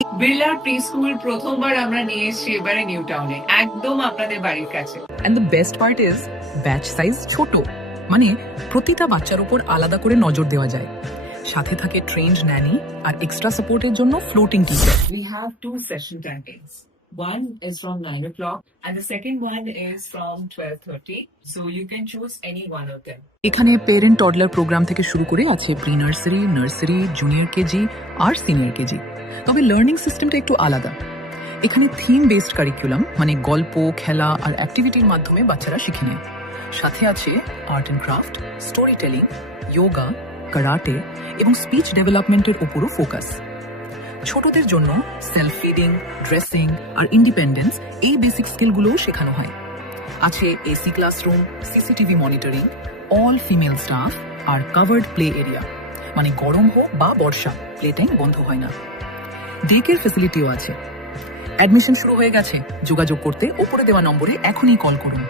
বিড়লার pre school প্রথমবার আমরা নিয়ে এসেছি এবারে নিউ টাউনে, একদম আপনাদের বাড়ির কাছে। And the best part is batch size ছোট, মানে প্রতিটা বাচ্চার উপর আলাদা করে নজর দেওয়া যায়। সাথে থাকে ট্রেন্ড ন্যানি আর এক্সট্রা সাপোর্টের জন্য floating teacher. We have two session timings. One is from 9 o'clock and the second one is from 12:30. So you can choose any one of them. এখানে পেরেন্ট টডলার প্রোগ্রাম থেকে শুরু করে আছে pre nursery, nursery, junior KG আর senior KG. তবে learning সিস্টেমটা একটু আলাদা। এখানে থিম বেসড কারিকুলাম, মানে গল্প, খেলা আর অ্যাক্টিভিটির মাধ্যমে বাচ্চারা শিখে নেয়। সাথে আছে art and craft, story telling, yoga, karate এবং স্পিচ ডেভেলপমেন্টের উপরও ফোকাস। ছোটদের জন্য সেলফ ফিডিং, ড্রেসিং আর ইন্ডিপেন্ডেন্স, এই বেসিক স্কিলগুলোও শেখানো হয়। আছে AC classroom, CCTV monitoring, all female staff আর কাভার্ড প্লে এরিয়া, মানে গরম হোক বা বর্ষা প্লে টাইম বন্ধ হয় না। ডে কেয়ার ফেসিলিটিও আছে। অ্যাডমিশন শুরু হয়ে গেছে। যোগাযোগ করতে ওপরে দেওয়া নম্বরে এখনই কল করুন।